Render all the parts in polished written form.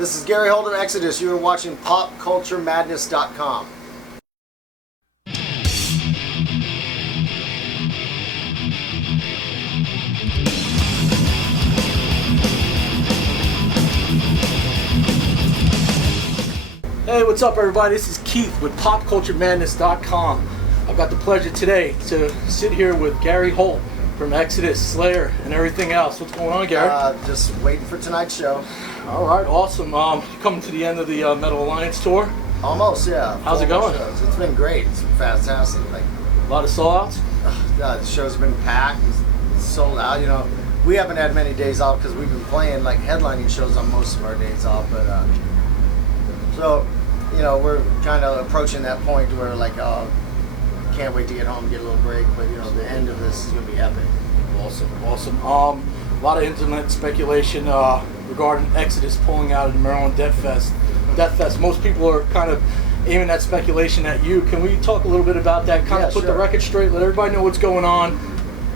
This is Gary Holt of Exodus. You are watching PopCultureMadness.com. Hey, what's up everybody? This is Keith with PopCultureMadness.com. I've got the pleasure today to sit here with Gary Holt from Exodus, Slayer, and everything else. What's going on, Gary? Just waiting for tonight's show. All right, awesome. Coming to the end of the Metal Alliance tour. Almost, yeah. How's it going? It's been great. It's been fantastic. A lot of sellouts? The show's been packed, it's sold out. You know, we haven't had many days off because we've been playing like headlining shows on most of our days off. But so, you know, we're kind of approaching that point where like, can't wait to get home and get a little break. But you know, the end of this is going to be epic. Awesome. A lot of internet speculation regarding Exodus pulling out of the Maryland Death Fest. Most people are kind of aiming that speculation at you. Can we talk a little bit about that? Kind of put the record straight, let everybody know what's going on,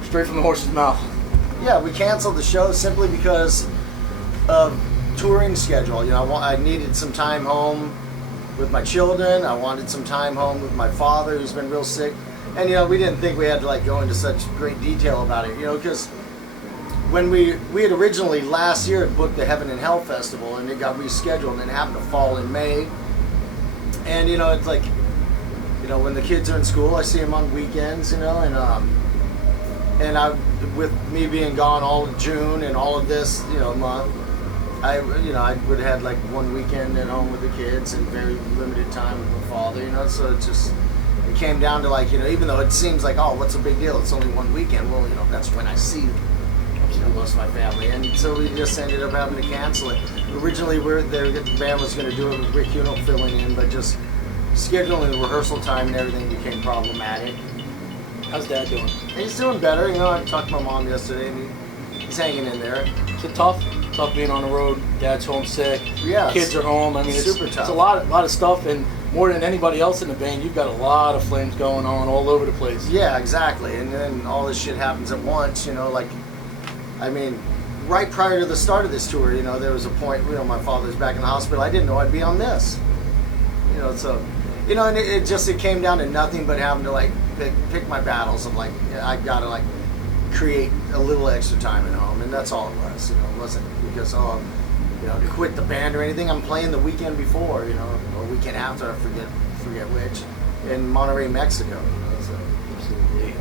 straight from the horse's mouth. Yeah, we canceled the show simply because of touring schedule. You know, I needed some time home with my children. I wanted some time home with my father, who's been real sick. And you know, we didn't think we had to like go into such great detail about it. You know, because when we had originally last year booked the Heaven and Hell Festival, and it got rescheduled, and it happened to fall in May. And you know, it's like, you know, when the kids are in school, I see them on weekends. You know, and I, with me being gone all of June and all of this, you know, month, I would have had like one weekend at home with the kids and very limited time with my father. You know, so it came down to like, you know, even though it seems like, oh, what's a big deal? It's only one weekend. Well, you know, that's when I see, you know, most of my family, and so we just ended up having to cancel it. Originally, the band was going to do it with Rick Huno filling in, but just scheduling the rehearsal time and everything became problematic. How's Dad doing? He's doing better. You know, I talked to my mom yesterday, and he's hanging in there. Is it tough being on the road? Dad's homesick. Yeah, kids are home. I mean, super tough. It's a lot of stuff, and more than anybody else in the band, you've got a lot of flames going on all over the place. Yeah, exactly. And then all this shit happens at once. You know, like, I mean, right prior to the start of this tour, you know, there was a point, you know, my father's back in the hospital. I didn't know I'd be on this. You know, so, you know, and it came down to nothing but having to like pick my battles of like, I've got to like create a little extra time at home, and that's all it was. You know, it wasn't because you know, to quit the band or anything. I'm playing the weekend before, you know, or weekend after, I forget which, in Monterrey, Mexico. You know, so. Absolutely.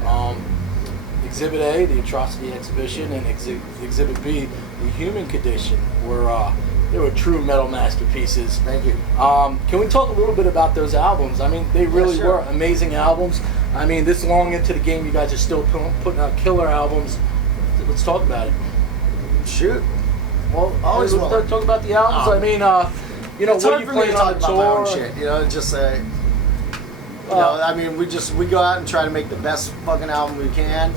Exhibit A, the Atrocity Exhibition, and Exhibit B, the Human Condition, they were true metal masterpieces. Thank you. Can we talk a little bit about those albums? I mean, they really were amazing albums. I mean, this long into the game, you guys are still putting out killer albums. Let's talk about it. Shoot. Well, always let's talk about the albums. I mean, you know, it's what are you hard for me playing to on talk the about my own tour? shit, you know, just you know, I mean, we go out and try to make the best fucking album we can,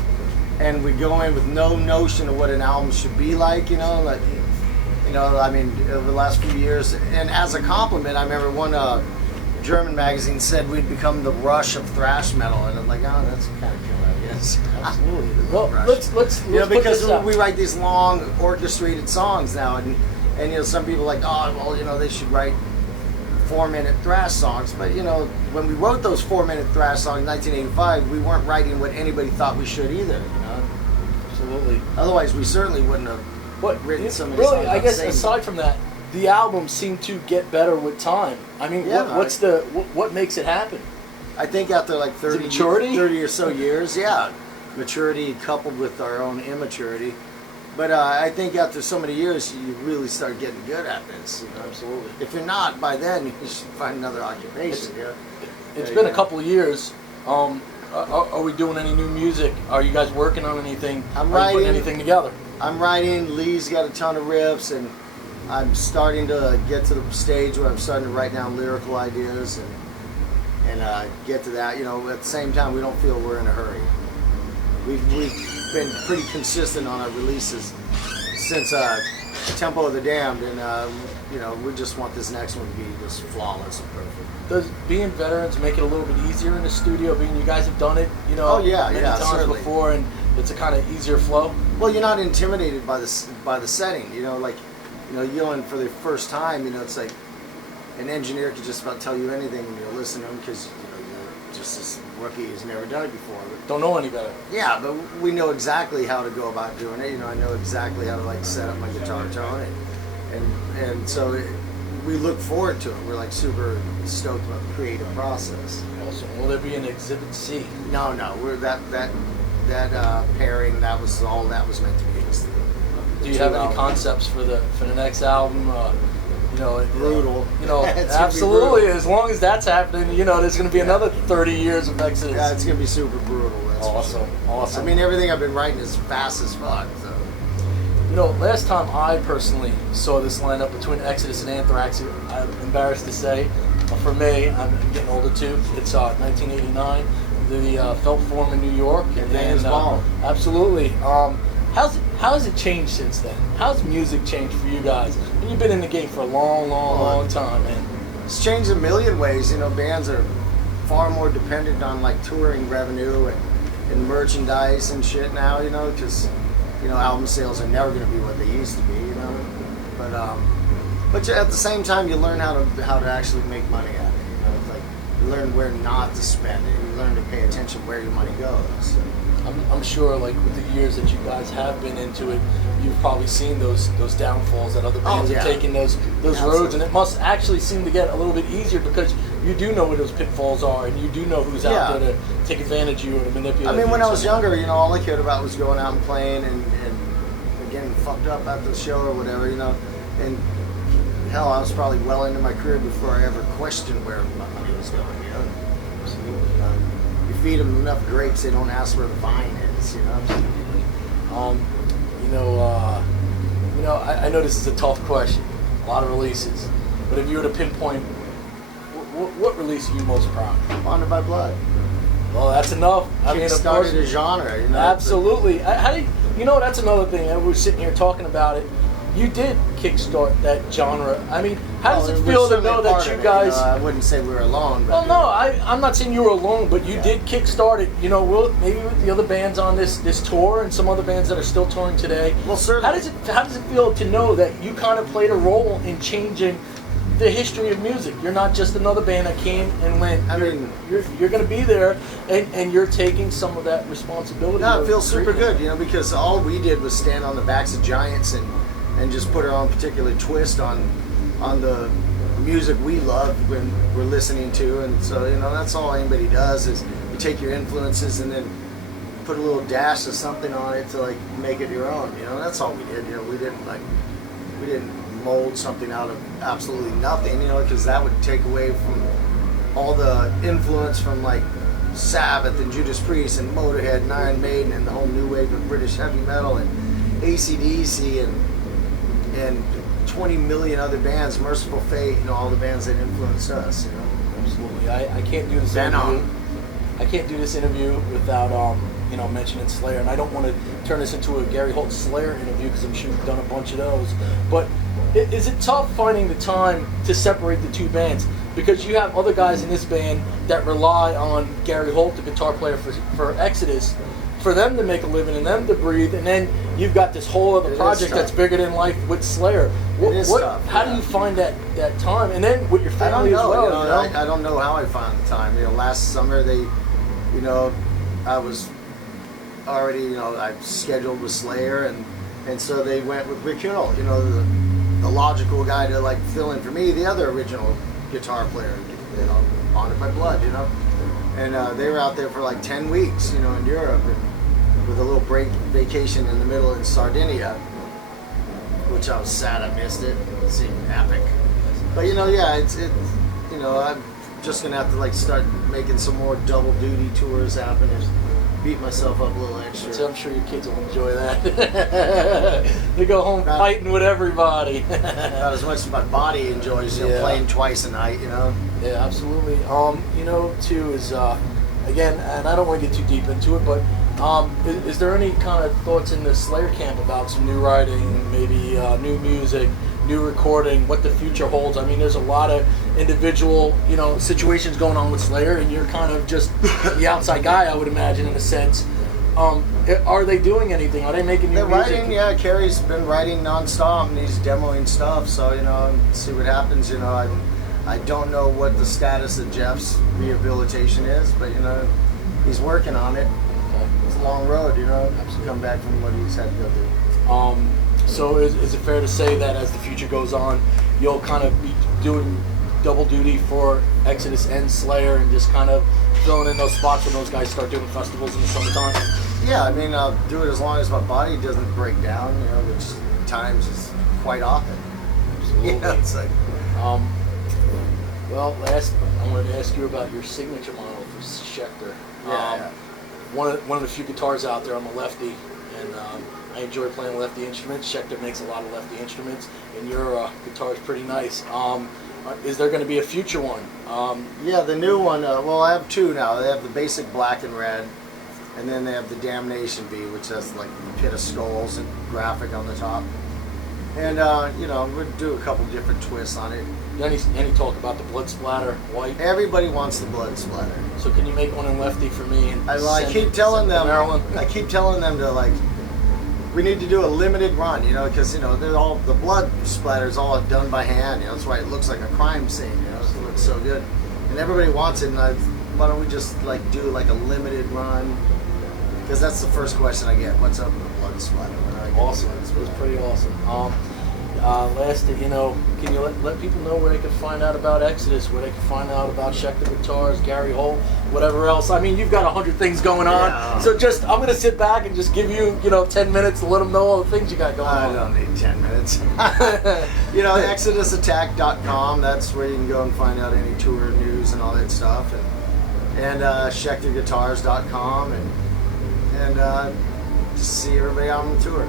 and we go in with no notion of what an album should be like, you know, like, you know, I mean, over the last few years, and as a compliment, I remember one German magazine said we'd become the Rush of thrash metal, and I'm like, oh, that's kind of cool, I guess. Absolutely. Well, let's you know, put because this out. we write these long orchestrated songs now, and you know, some people are like, oh, well, you know, they should write 4-minute thrash songs, but you know, when we wrote those 4-minute thrash songs in 1985, we weren't writing what anybody thought we should either. You know? Absolutely. Otherwise, we certainly wouldn't have written some of these songs. Really, I guess aside from that, the albums seem to get better with time. I mean, what makes it happen? I think after like 30 or so years, yeah, maturity coupled with our own immaturity. But I think after so many years, you really start getting good at this. You know? Absolutely. If you're not, by then, you should find another occupation. It's been a couple of years. Are we doing any new music? Are you guys working on anything? Are you putting anything together? I'm writing. Lee's got a ton of riffs, and I'm starting to get to the stage where I'm starting to write down lyrical ideas and get to that. You know, at the same time, we don't feel we're in a hurry. We've been pretty consistent on our releases since Tempo of the Damned, and you know, we just want this next one to be just flawless and perfect. Does being veterans make it a little bit easier in the studio, being you guys have done it, you know, many times certainly. before, and it's a kind of easier flow? Well, you're not intimidated by the setting, you know, like yelling for the first time, it's like an engineer could just about tell you anything when you're listening to him because you're just this rookie who's never done it before. But, don't know any better. yeah, but we know exactly how to go about doing it. I know exactly how to like set up my guitar tone, and so we look forward to it. We're like super stoked about the creative process. Awesome. Will there be an Exhibit C? No, we're that pairing. That was all that was meant to be. Was Do you have any concepts for the next album? Brutal. Absolutely. As long as that's happening, there's going to be another 30 years of Exodus. Yeah, it's going to be super brutal. That's awesome. Awesome. I mean, everything I've been writing is fast as fuck. So. Last time I personally saw this lineup between Exodus and Anthrax, I'm embarrassed to say, for me, I'm getting older too. It's 1989, the Felt Forum in New York. And absolutely. How has it changed since then? How's music changed for you guys? And you've been in the game for a long time, man. It's changed a million ways. Bands are far more dependent on like touring revenue and merchandise and shit now. Because album sales are never going to be what they used to be. But at the same time, you learn how to actually make money at it. It's like you learn where not to spend it. You learn to pay attention where your money goes. I'm sure, like with the years that you guys have been into it, you've probably seen those downfalls that other bands are taking those roads, and it must actually seem to get a little bit easier because you do know where those pitfalls are, and you do know who's out there to take advantage of you or to manipulate. I mean, when I was younger, all I cared about was going out and playing and getting fucked up at the show or whatever, and hell, I was probably well into my career before I ever questioned where my money was going. You feed them enough grapes, they don't ask where the vine is. I know this is a tough question. A lot of releases, but if you were to pinpoint, what release are you most proud of? Bonded by Blood. Well, that's enough. Started a genre. Absolutely. How do you that's another thing. We're sitting here talking about it. You did kickstart that genre. I mean, how does it feel to know that you guys... I wouldn't say we were alone. But no, I'm not saying you were alone, but you did kickstart it, maybe with the other bands on this tour and some other bands that are still touring today. Well, certainly. How does it feel to know that you kind of played a role in changing the history of music? You're not just another band that came and went. You're going to be there, and you're taking some of that responsibility. No, it feels super good, because all we did was stand on the backs of giants and just put our own particular twist on the music we love when we're listening to, and so that's all anybody does is you take your influences and then put a little dash of something on it to like make it your own. That's all we did. We didn't mold something out of absolutely nothing. Because that would take away from all the influence from like Sabbath and Judas Priest and Motorhead and Iron Maiden and the whole new wave of British heavy metal and AC/DC and 20 million other bands, Merciful Fate, all the bands that influenced us. Absolutely. I can't do this interview. I can't do this interview without mentioning Slayer, and I don't want to turn this into a Gary Holt Slayer interview because I'm sure you've done a bunch of those. But is it tough finding the time to separate the two bands? Because you have other guys in this band that rely on Gary Holt, the guitar player for Exodus, for them to make a living and them to breathe, and then you've got this whole other project that's bigger than life with Slayer. How do you find that time? And then with your family as well. I don't know how I find the time. Last summer I was already I scheduled with Slayer, and so they went with Rick Hill, the logical guy to like fill in for me, the other original guitar player, Bonded by Blood, and they were out there for like 10 weeks, in Europe, and with a little break vacation in the middle in Sardinia, which I was sad I missed it. It seemed epic. But I'm just gonna have to like start making some more double duty tours happen and beat myself up a little extra. So I'm sure your kids will enjoy that. They go home fighting with everybody. Not as much as my body enjoys playing twice a night, Yeah, absolutely. Too is again, and I don't want to get too deep into it, but is there any kind of thoughts in the Slayer camp about some new writing, maybe new music, new recording, what the future holds? I mean, there's a lot of individual, situations going on with Slayer, and you're kind of just the outside guy, I would imagine, in a sense. Are they doing anything? Are they making new They're music? writing, yeah. Kerry's been writing nonstop, and he's demoing stuff. So see what happens. I don't know what the status of Jeff's rehabilitation is, but he's working on it. Okay. It's a long road, Absolutely. to come back from what he's had to go through. So is it fair to say that as the future goes on, you'll kind of be doing double duty for Exodus and Slayer, and just kind of filling in those spots when those guys start doing festivals in the summertime? Yeah, I'll do it as long as my body doesn't break down, which times is quite often. Absolutely. Yeah, it's like, Well, I wanted to ask you about your signature model for Schecter. yeah. One of the few guitars out there. I'm a lefty, and I enjoy playing lefty instruments. Schecter makes a lot of lefty instruments, and your guitar is pretty nice. Is there going to be a future one? Yeah, the new one, well, I have two now. They have the basic black and red, and then they have the Damnation V, which has like the pit of skulls and graphic on the top. And, we'll do a couple different twists on it. Any talk about the blood splatter white? Everybody wants the blood splatter. So can you make one in lefty for me? And I send keep it telling to them, Maryland? I keep telling them to we need to do a limited run, because they're all the blood splatters all done by hand. That's why it looks like a crime scene. It looks so good, and everybody wants it. And why don't we just do a limited run? Because that's the first question I get. What's up with the blood splatter? Awesome. It was pretty awesome. Lastly, can you let people know where they can find out about Exodus, where they can find out about Schecter Guitars, Gary Holt, whatever else? You've got 100 things going on. Yeah. So I'm going to sit back and just give you, 10 minutes to let them know all the things you got going on. I don't need 10 minutes. ExodusAttack.com. That's where you can go and find out any tour news and all that stuff. And SchecterGuitars.com and just see everybody out on the tour.